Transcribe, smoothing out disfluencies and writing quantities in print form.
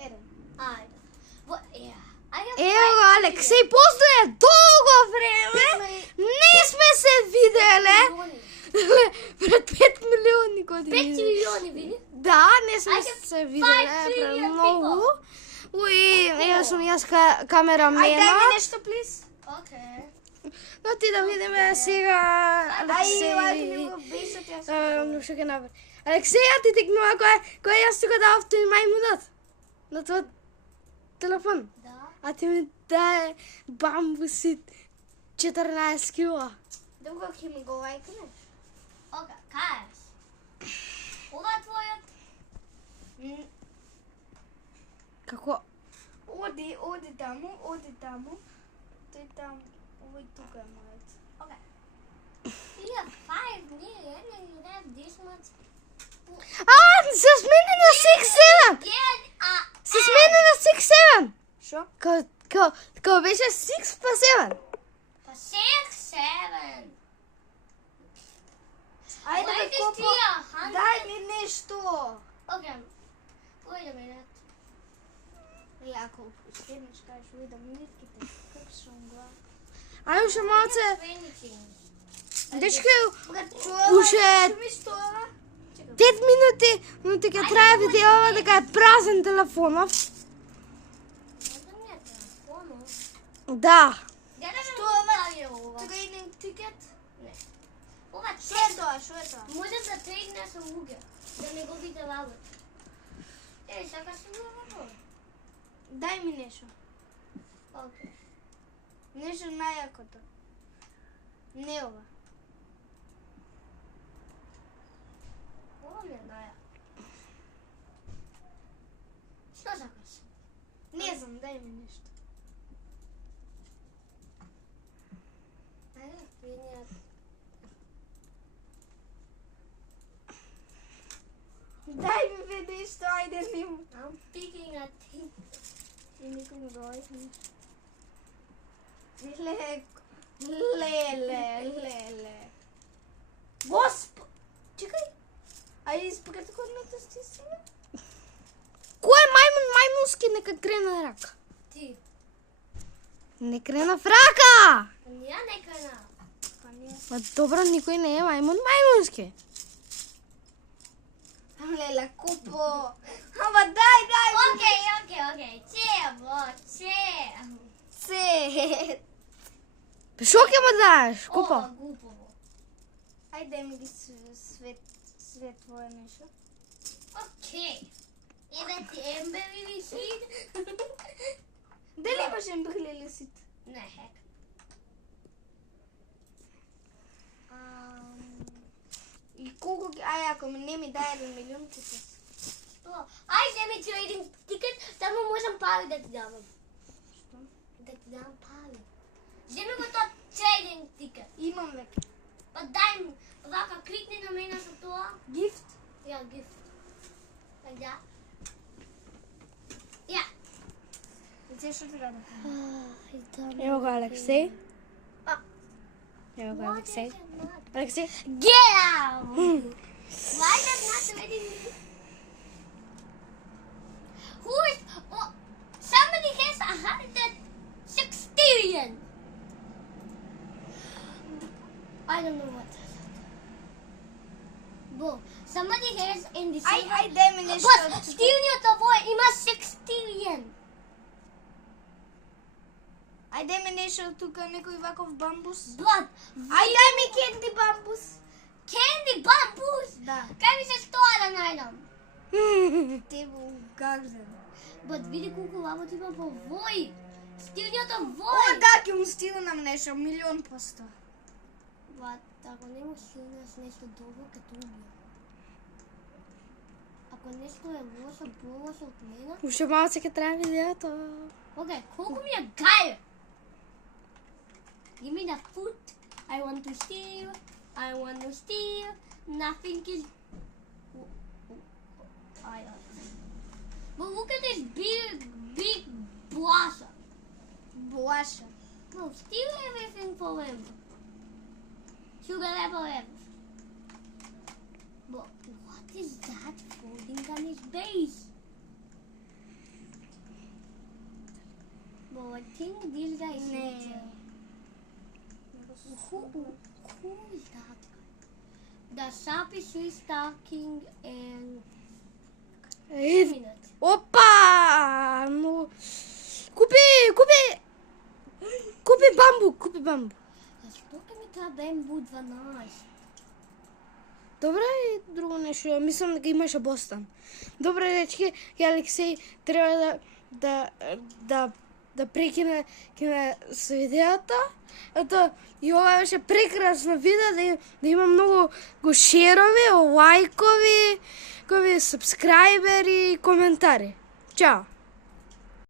Еден. Ајде. Ево го, Алексеј, после долго време не сме се виделе пред 5 милиони години. 5 милиони види? Да, не сме Ајде, се 5 виделе trillion пред многу. Уи, ево сум јас Ајде, камерамена. дај ми нешто, плиз. Океј. Но ти да видиме сега Ајде, Алексеј. ми го бесат јас. Што ќе направи? Алексеј, а ти тикнува кој јас ти го давав тој мајмунот на твојот телефон. Да. А ти ми даде бамбусит 14 кила. Друго ќе ми го лајкнеш. Океј, кажеш. Ова е твојот? Како? Оди таму. Тој таму, овој тука е мојот. Okay. You have 5 million and you have this much. Се смени на 6-7. Get Се смени на 6-7. Шо? Као беше 6 па 7. 6, 7. Ајде Why бе this копо. 300? Дај ми нешто. Okay. Wait a minute. Ако седнеш кажеш уи да минутките, како сум глад. Ајде уште малце. Anything. Дечки, Уште уште ми стола. 5 минути ќе трае видео дека е празен телефонов. Да. Што е ова? Тренинг тикет? Не. Ова Што е тоа? Што е тоа? може да трейдне со луѓе, да не го биде лавот. Сакаш ли ова? Дај ми нешто. Океј. Нешто најакото. Не ова. Ова ми е наја. Што сакаш? Не знам, дај ми нешто. Ајде, финиот. Дај ми бе нешто, ајде нему. I'm picking a thing. И никој не го лајкне. Ле. Госп... Чекај. Ајде испакате координата стисаме? Кој е мајмунски нека крена рака? Ти. Не крена в рака! Ја нека на. Па не. Ма добро, никој не е мајмунски. Леле, купо. Ама дај. Океј. Че. Се. Што ќе му даеш? Купа. Ова глупово. Ајде ми ги светло нешто. Океј. Еве ти ембери висит. Дали имаш ембриле сит? Не, хек. И колку ги... ако не ми дај 1 милион, ќе се... Ајде ми трейдинг тикет, таму можам пари да ти давам. Што? Да ти давам пари. Земи го тоа трейдинг тикет. Имам веќе. Па дај ми, вака кликни на мене со тоа. Гифт? Ја, гифт. Така. Ја. Зе што треба да правам? Ево го Алексеј. Ево го Алексеј. Алексеј. Get out! Why does not ready? Who is... Oh, somebody has 160. I don't know what. Bro, somebody has in the Ајде ми нешто. But Steveniот овој има 60. Ајде ми нешто тука, некој ваков бамбус. But Ајде ми кенди бамбус. candy bambus. Да. Кај ми се стоа да најдам? Те во гарден. But види колку работи има по вој. Стилниот О, вој. да, ќе му стилнам нешто, 1,000,000%. But ако не му стилнаш нешто добро, като убија. Ако нешто е лошо, по-лошо од мене. Уште малце ќе трае видеото. Океј, колку ми е гај? Give me the food. I want to steal. Nothing is... But look at this big blossom. Блаша. No, steal everything forever. Sugar forever. But what is that floating on his base? Ting these guys. Не. Who is that? The shop is restocking in Е, 2 minutes. опа! Но... Купи бамбук. Защо ми трябва бембу 12? Добре, и друго нешто. Мислам дека имаше Бостон. Добре, дечки, и Алексеј треба да прекине со видеото. Ето, и ова беше прекрасно видео, да има многу го шерови, лајкови, сабскрајбери и коментари. Чао!